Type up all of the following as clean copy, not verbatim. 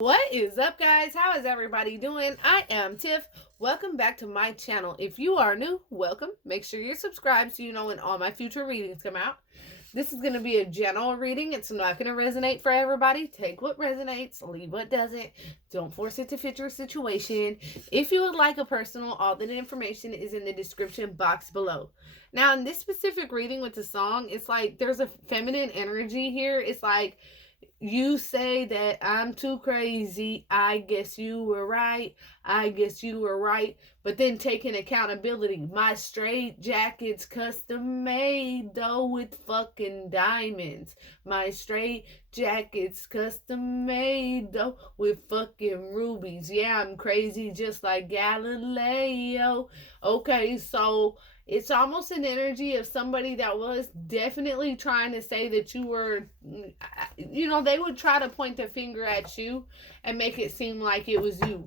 What is up, guys? How is everybody doing? I am Tiff. Welcome back to my channel. If you are new, welcome. Make sure you're subscribed so you know when all my future readings come out. This is going to be a general reading. It's not going to resonate for everybody. Take what resonates, leave what doesn't. Don't force it to fit your situation. If you would like a personal, all the information is in the description box below. Now, in this specific reading with the song, it's like there's a feminine energy here. It's like, you say that I'm too crazy. I guess you were right. I guess you were right. But then taking accountability. My straight jacket's custom made though with fucking diamonds. My straight jacket's custom made though with fucking rubies. Yeah, I'm crazy just like Galileo. Okay, so it's almost an energy of somebody that was definitely trying to say that you were, they would try to point the finger at you and make it seem like it was you.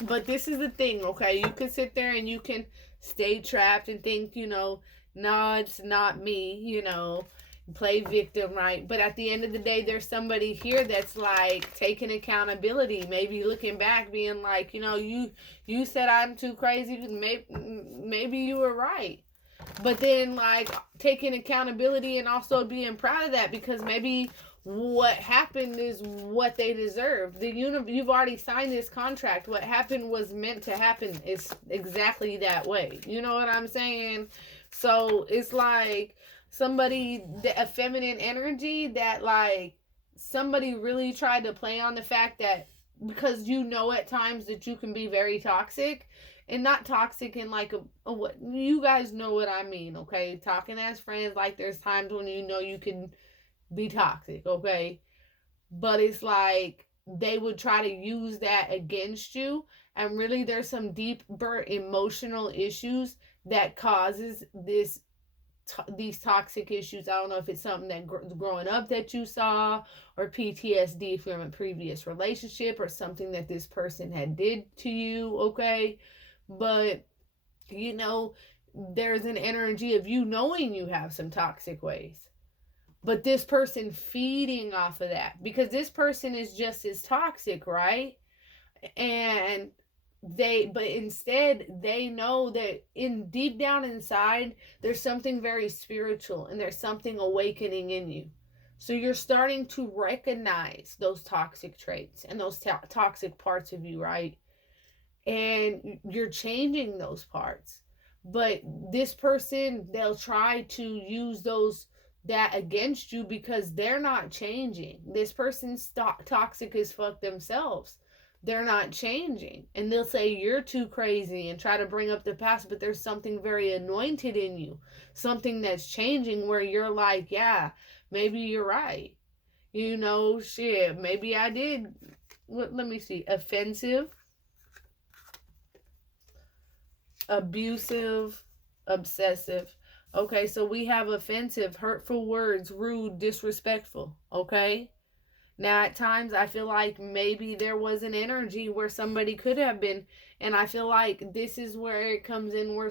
But this is the thing, okay? You can sit there and you can stay trapped and think, no, it's not me, play victim, right? But at the end of the day, there's somebody here that's like taking accountability, maybe looking back, being like, you said I'm too crazy. Maybe you were right. But then like taking accountability and also being proud of that, because maybe what happened is what they deserve. You've already signed this contract. What happened was meant to happen. It's exactly that way. You know what I'm saying? So it's like a feminine energy that like somebody really tried to play on the fact that, because at times that you can be very toxic, and not toxic in like a what, you guys know what I mean, okay? Talking as friends, like there's times when you can be toxic, okay? But it's like they would try to use that against you, and really there's some deeper emotional issues that causes these toxic issues. I don't know if it's something that growing up that you saw, or PTSD from a previous relationship, or something that this person had did to you, okay? But there's an energy of you knowing you have some toxic ways, but this person feeding off of that, because this person is just as toxic, right? And but instead they know that in deep down inside there's something very spiritual, and there's something awakening in you. So you're starting to recognize those toxic traits and those toxic parts of you, right? And you're changing those parts. But this person, they'll try to use that against you because they're not changing. This person's toxic as fuck themselves. They're not changing. And they'll say you're too crazy and try to bring up the past, but there's something very anointed in you. Something that's changing where you're like, yeah, maybe you're right. Shit, maybe I did. Let me see. Offensive, abusive, obsessive. Okay, so we have offensive, hurtful words, rude, disrespectful. Okay. Now, at times, I feel like maybe there was an energy where somebody could have been, and I feel like this is where it comes in, where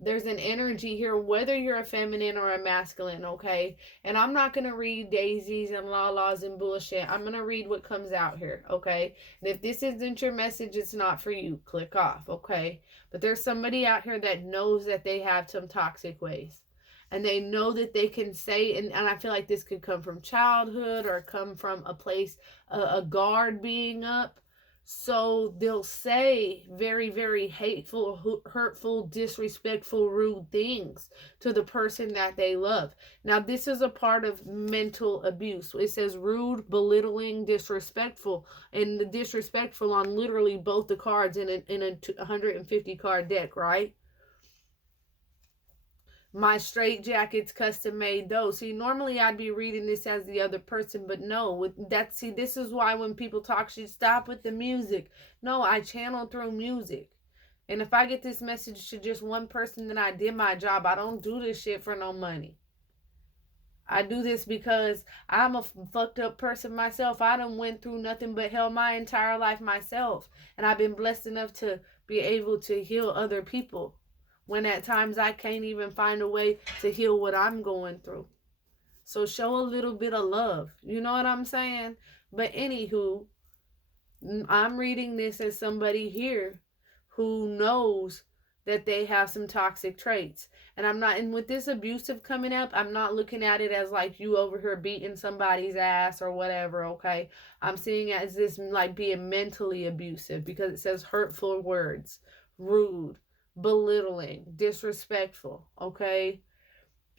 there's an energy here, whether you're a feminine or a masculine, okay? And I'm not going to read daisies and la-las and bullshit. I'm going to read what comes out here, okay? And if this isn't your message, it's not for you. Click off, okay? But there's somebody out here that knows that they have some toxic ways. And they know that they can say, and I feel like this could come from childhood or come from a place, a guard being up. So they'll say very, very hateful, hurtful, disrespectful, rude things to the person that they love. Now, this is a part of mental abuse. It says rude, belittling, disrespectful, and the disrespectful on literally both the cards in a 150 card deck, right? My straight jacket's custom made though. See, normally I'd be reading this as the other person, but no, this is why when people talk shit, stop with the music. No, I channel through music. And if I get this message to just one person, then I did my job. I don't do this shit for no money. I do this because I'm a fucked up person myself. I done went through nothing but hell my entire life myself. And I've been blessed enough to be able to heal other people, when at times I can't even find a way to heal what I'm going through. So show a little bit of love. You know what I'm saying? But anywho, I'm reading this as somebody here who knows that they have some toxic traits. And I'm not, and with this abusive coming up, I'm not looking at it as like you over here beating somebody's ass or whatever, okay? I'm seeing it as this like being mentally abusive, because it says hurtful words, rude, belittling, disrespectful, okay?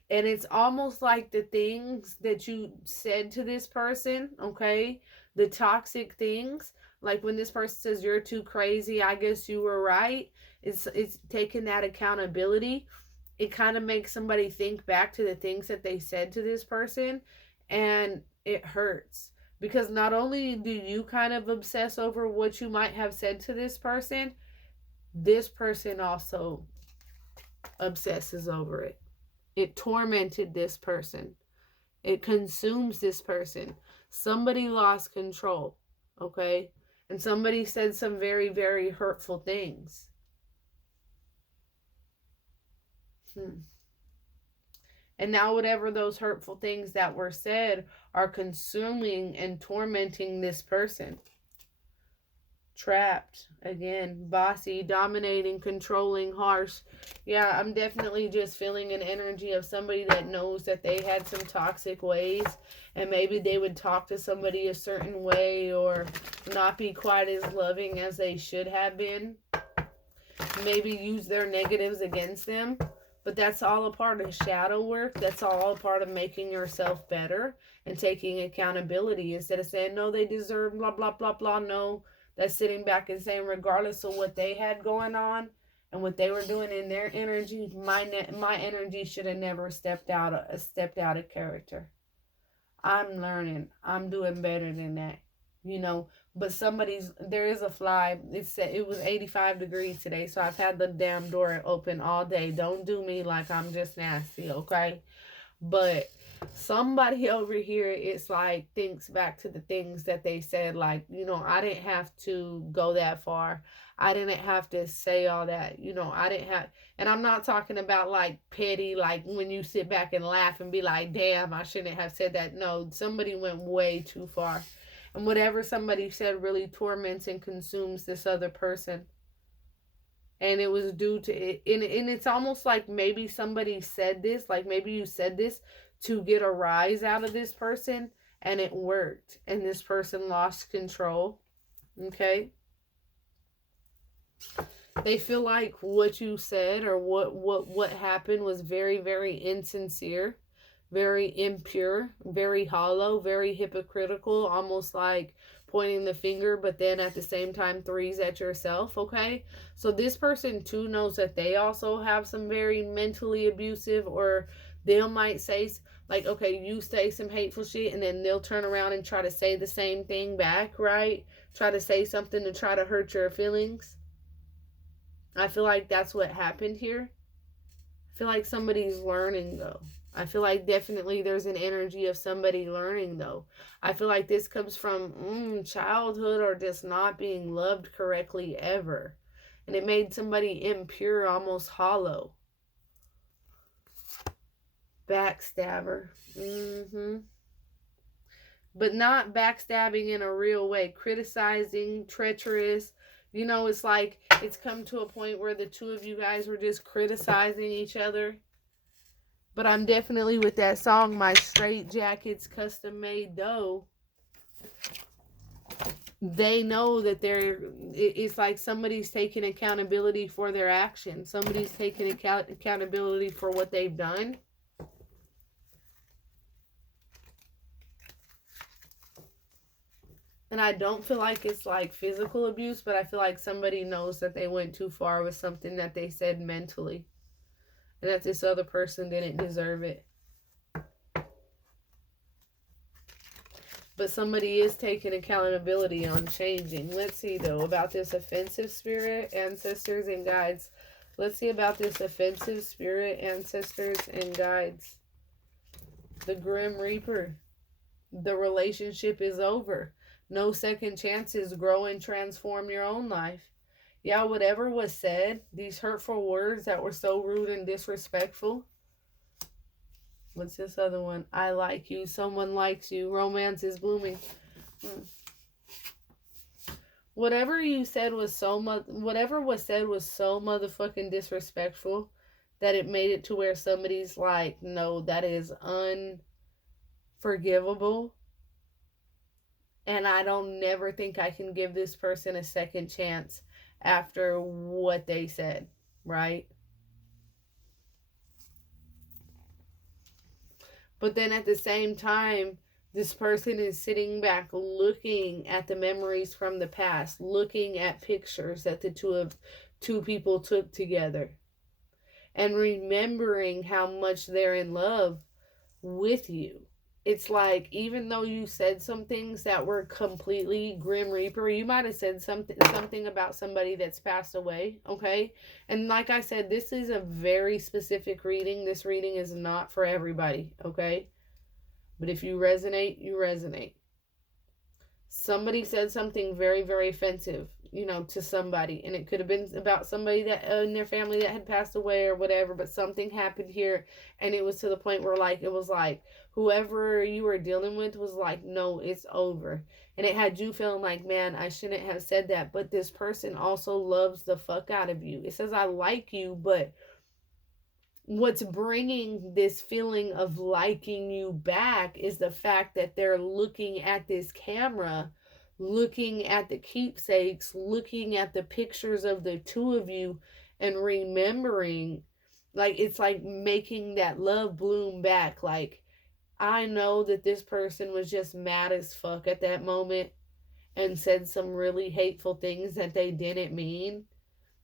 And it's almost like the things that you said to this person, okay? The toxic things, like when this person says you're too crazy, I guess you were right. It's taking that accountability. It kind of makes somebody think back to the things that they said to this person, and it hurts, because not only do you kind of obsess over what you might have said to this person also obsesses over it. It tormented this person. It consumes this person. Somebody lost control, okay? And somebody said some very, very hurtful things. And now whatever those hurtful things that were said are consuming and tormenting this person. Trapped, again, bossy, dominating, controlling, harsh. Yeah, I'm definitely just feeling an energy of somebody that knows that they had some toxic ways, and maybe they would talk to somebody a certain way or not be quite as loving as they should have been. Maybe use their negatives against them. But that's all a part of shadow work. That's all a part of making yourself better and taking accountability, instead of saying, no, they deserve blah, blah, blah, blah. No, that's sitting back and saying, regardless of what they had going on and what they were doing in their energy, my energy should have never stepped out of character. I'm learning. I'm doing better than that, you know. But there is a fly. It was 85 degrees today, so I've had the damn door open all day. Don't do me like I'm just nasty, okay? But somebody over here, it's like, thinks back to the things that they said, like, you know, I didn't have to go that far. I didn't have to say all that, you know, I didn't have, and I'm not talking about like petty, like when you sit back and laugh and be like, damn, I shouldn't have said that. No, somebody went way too far. And whatever somebody said really torments and consumes this other person. And it was due to it. And it's almost like maybe somebody said this, like maybe you said this to get a rise out of this person, and it worked. And this person lost control. Okay? They feel like what you said or what happened was very, very insincere, very impure, very hollow, very hypocritical, almost like pointing the finger, but then at the same time threes at yourself, okay? So this person too knows that they also have some very mentally abusive, or they might say, like, okay, you say some hateful shit, and then they'll turn around and try to say the same thing back, right? Try to say something to try to hurt your feelings. I feel like that's what happened here. I feel like somebody's learning, though. I feel like definitely there's an energy of somebody learning, though. I feel like this comes from childhood or just not being loved correctly ever. And it made somebody impure, almost hollow. Backstabber. But not backstabbing in a real way. Criticizing, treacherous. You know, it's like it's come to a point where the two of you guys were just criticizing each other. But I'm definitely with that song, My Straight Jacket's Custom Made Dough. They know that it's like somebody's taking accountability for their actions. Somebody's taking accountability for what they've done. And I don't feel like it's like physical abuse, but I feel like somebody knows that they went too far with something that they said mentally. And that this other person didn't deserve it. But somebody is taking accountability on changing. Let's see, though, about this offensive spirit, ancestors, and guides. Let's see about this offensive spirit, ancestors, and guides. The Grim Reaper. The relationship is over. No second chances. Grow and transform your own life. Yeah, whatever was said, these hurtful words that were so rude and disrespectful. What's this other one? I like you. Someone likes you. Romance is blooming. whatever you said was whatever was said was so motherfucking disrespectful that it made it to where somebody's like, no, that is unforgivable. And I don't never think I can give this person a second chance after what they said, right? But then at the same time, this person is sitting back looking at the memories from the past, looking at pictures that the two people took together, and remembering how much they're in love with you. It's like, even though you said some things that were completely Grim Reaper, you might have said something about somebody that's passed away, okay? And like I said, this is a very specific reading. This reading is not for everybody, okay? But if you resonate, you resonate. Somebody said something very, very offensive, to somebody. And it could have been about somebody that in their family that had passed away or whatever. But something happened here. And it was to the point where, it was like, whoever you were dealing with was like, no, it's over. And it had you feeling like, man, I shouldn't have said that. But this person also loves the fuck out of you. It says, I like you, but what's bringing this feeling of liking you back is the fact that they're looking at this camera, looking at the keepsakes, looking at the pictures of the two of you, and remembering, it's like making that love bloom back. Like, I know that this person was just mad as fuck at that moment and said some really hateful things that they didn't mean.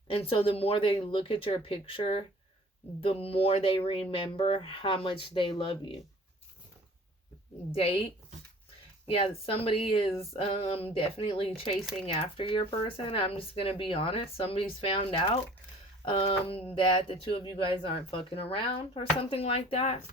And so the more they look at your picture, the more they remember how much they love you. Date. Yeah, somebody is definitely chasing after your person. I'm just going to be honest. Somebody's found out that the two of you guys aren't fucking around or something like that.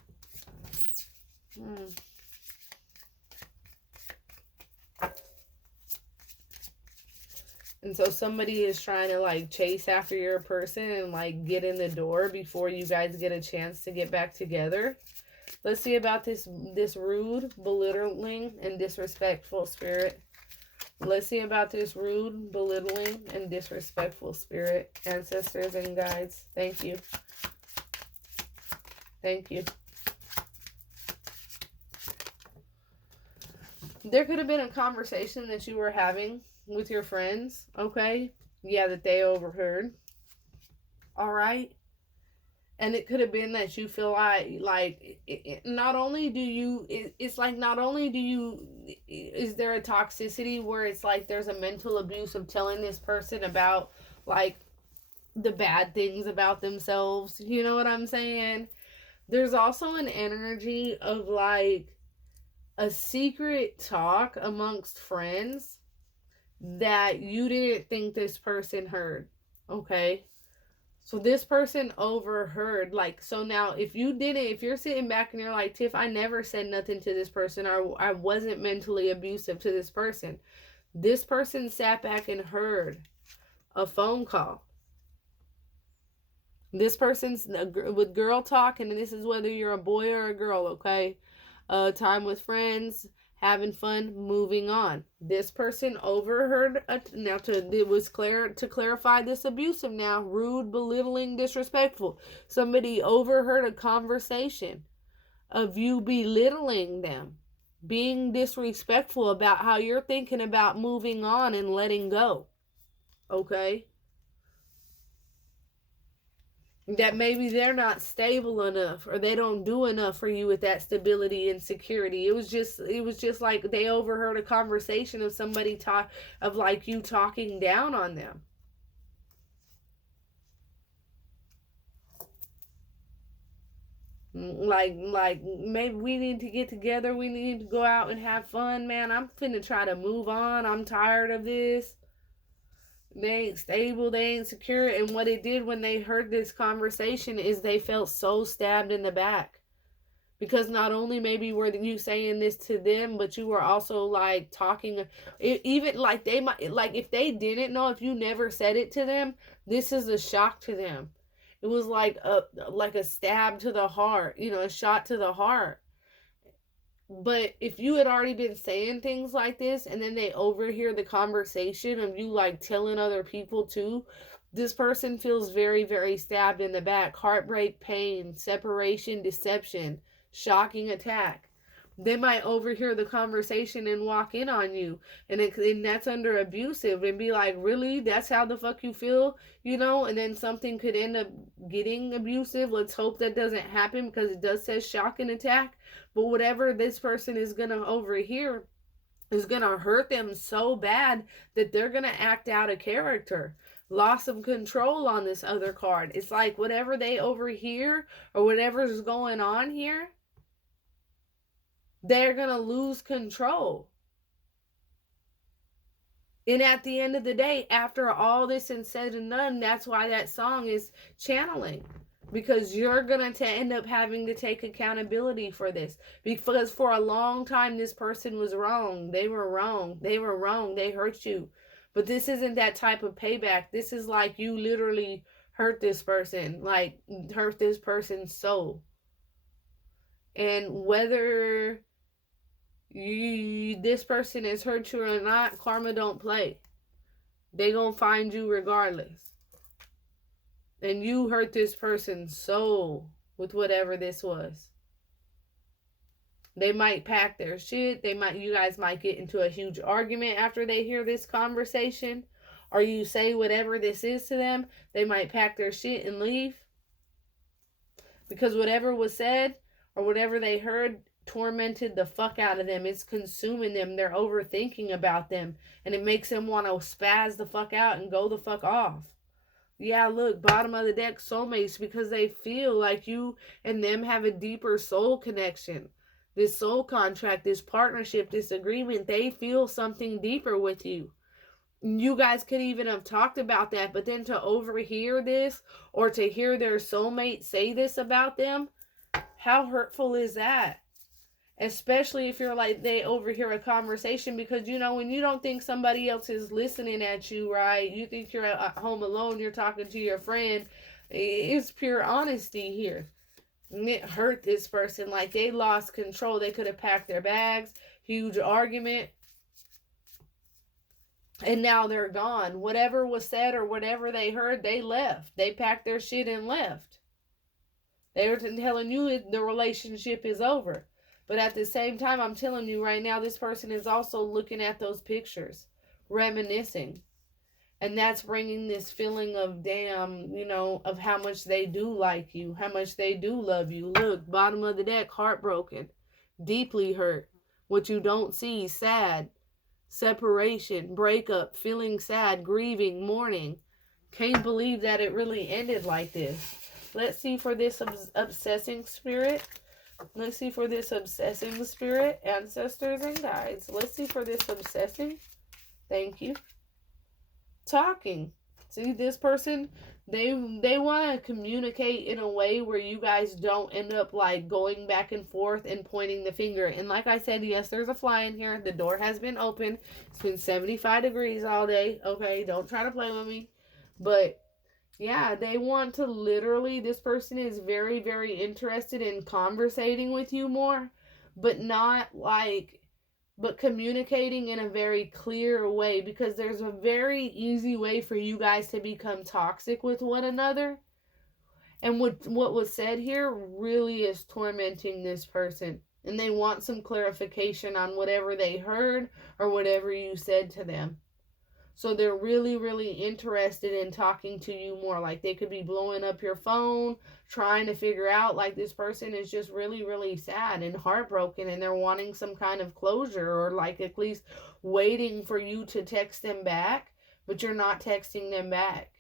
And so somebody is trying to chase after your person and get in the door before you guys get a chance to get back together. Let's see about this rude, belittling, and disrespectful spirit. Let's see about this rude, belittling, and disrespectful spirit. Ancestors and guides, thank you. Thank you. There could have been a conversation that you were having with your friends, okay? Yeah, that they overheard. All right? And it could have been that you feel not only is there a toxicity where it's like there's a mental abuse of telling this person about the bad things about themselves, you know what I'm saying? There's also an energy of a secret talk amongst friends that you didn't think this person heard, okay? So this person overheard, so now if you're sitting back and you're like, Tiff, I never said nothing to this person, or I wasn't mentally abusive to this person. This person sat back and heard a phone call. This person's with girl talk, and this is whether you're a boy or a girl, okay? Time with friends, having fun, moving on. This person overheard, to clarify this abusive now, rude, belittling, disrespectful. Somebody overheard a conversation of you belittling them, being disrespectful about how you're thinking about moving on and letting go. Okay? That maybe they're not stable enough, or they don't do enough for you with that stability and security. It was just like they overheard a conversation of somebody you talking down on them. Maybe we need to get together, we need to go out and have fun, man. I'm finna try to move on. I'm tired of this. They ain't stable, they ain't secure. And what it did when they heard this conversation is they felt so stabbed in the back. Because not only maybe were you saying this to them, but you were also talking, even they might, if they didn't know, if you never said it to them, this is a shock to them. It was like a stab to the heart, a shot to the heart. But if you had already been saying things like this and then they overhear the conversation of you like telling other people too, this person feels very, very stabbed in the back. Heartbreak, pain, separation, deception, shocking attack. They might overhear the conversation and walk in on you, and that's under abusive, and be like, really, that's how the fuck you feel, and then something could end up getting abusive. Let's hope that doesn't happen, because it does say shock and attack. But whatever this person is gonna overhear is gonna hurt them so bad that they're gonna act out of character. Loss of control on this other card. It's like whatever they overhear or whatever's going on here, they're going to lose control. And at the end of the day, after all this is said and done, that's why that song is channeling. Because you're going to end up having to take accountability for this. Because for a long time, this person was wrong. They were wrong. They were wrong. They hurt you. But this isn't that type of payback. This is like you literally hurt this person. Like, hurt this person's soul. And whether this person has hurt you or not, karma don't play. They gonna find you regardless. And you hurt this person's soul with whatever this was. They might pack their shit. You guys might get into a huge argument after they hear this conversation. Or you say whatever this is to them. They might pack their shit and leave. Because whatever was said or whatever they heard tormented the fuck out of them. It's consuming them. They're overthinking about them. And it makes them want to spaz the fuck out and go the fuck off. Yeah, look, bottom of the deck, soulmates, because they feel like you and them have a deeper soul connection. This soul contract, this partnership, this agreement, they feel something deeper with you. You guys could even have talked about that, but then to overhear this or to hear their soulmate say this about them, how hurtful is that? Especially if you're like, they overhear a conversation, because, when you don't think somebody else is listening at you, right? You think you're at home alone, you're talking to your friend. It's pure honesty here. And it hurt this person. Like, they lost control. They could have packed their bags. Huge argument. And now they're gone. Whatever was said or whatever they heard, they left. They packed their shit and left. They were telling you the relationship is over. But at the same time, I'm telling you right now, this person is also looking at those pictures, reminiscing. And that's bringing this feeling of, damn, of how much they do like you, how much they do love you. Look, bottom of the deck, heartbroken, deeply hurt. What you don't see, sad, separation, breakup, feeling sad, grieving, mourning. Can't believe that it really ended like this. Let's see for this obsessing spirit. Let's see for this obsessing spirit, ancestors and guides. Let's see for this obsessing. Thank you. Talking. See, this person, they want to communicate in a way where you guys don't end up like going back and forth and pointing the finger. And like I said, yes, there's a fly in here. The door has been open. It's been 75 degrees all day. Okay, don't try to play with me. But yeah, they want to literally, this person is very, very interested in conversating with you more, but communicating in a very clear way, because there's a very easy way for you guys to become toxic with one another. And what was said here really is tormenting this person. And they want some clarification on whatever they heard or whatever you said to them. So they're really, really interested in talking to you more. Like, they could be blowing up your phone, trying to figure out, like, this person is just really, really sad and heartbroken, and they're wanting some kind of closure, or like at least waiting for you to text them back, but you're not texting them back.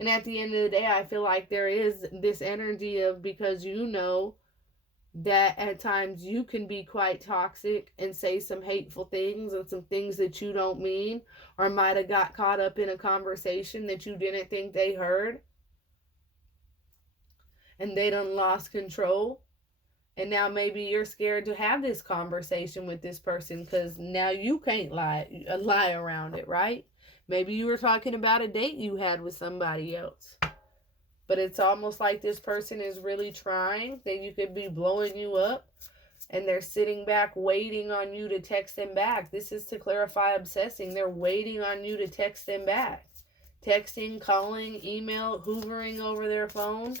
And at the end of the day, I feel like there is this energy of, because that at times you can be quite toxic and say some hateful things and some things that you don't mean, or might have got caught up in a conversation that you didn't think they heard, and they done lost control. And now maybe you're scared to have this conversation with this person, because now you can't lie around it, right? Maybe you were talking about a date you had with somebody else. But it's almost like this person is really trying, that you could be blowing you up. and they're sitting back waiting on you to text them back. This is to clarify obsessing. They're waiting on you to text them back. Texting, calling, email, hoovering over their phone.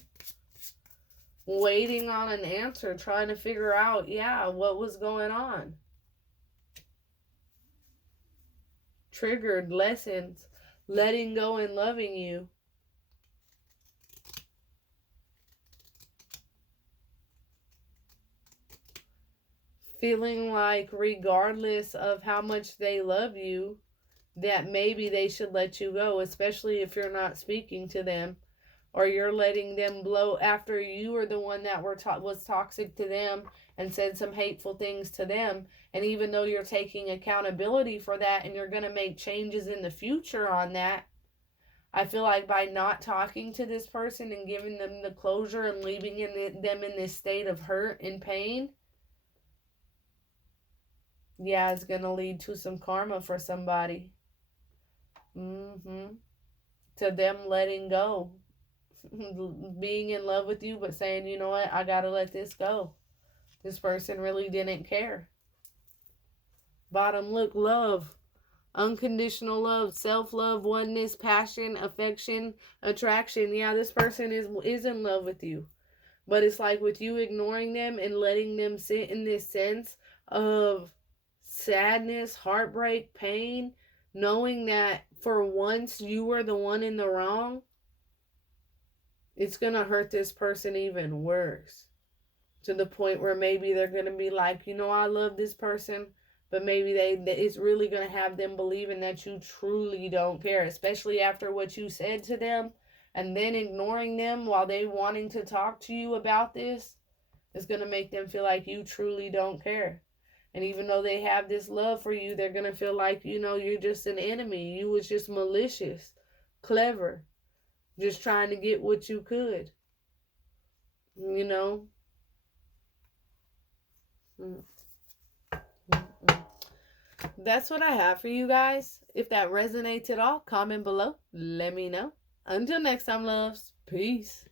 Waiting on an answer, trying to figure out, what was going on. Triggered, lessons, letting go and loving you. Feeling like regardless of how much they love you, that maybe they should let you go, especially if you're not speaking to them, or you're letting them blow after you were the one that was toxic to them and said some hateful things to them. And even though you're taking accountability for that and you're going to make changes in the future on that, I feel like by not talking to this person and giving them the closure and leaving them in this state of hurt and pain, it's going to lead to some karma for somebody. To them letting go. Being in love with you, but saying, you know what, I got to let this go. This person really didn't care. Bottom, look, love. Unconditional love, self-love, oneness, passion, affection, attraction. This person is in love with you. But it's like with you ignoring them and letting them sit in this sense of sadness, heartbreak, pain, knowing that for once you were the one in the wrong, it's going to hurt this person even worse. To the point where maybe they're going to be like, I love this person, but maybe it's really going to have them believing that you truly don't care, especially after what you said to them, and then ignoring them while they wanting to talk to you about this is going to make them feel like you truly don't care. And even though they have this love for you, they're going to feel like, you're just an enemy. You was just malicious, clever, just trying to get what you could. That's what I have for you guys. If that resonates at all, comment below. Let me know. Until next time, loves. Peace.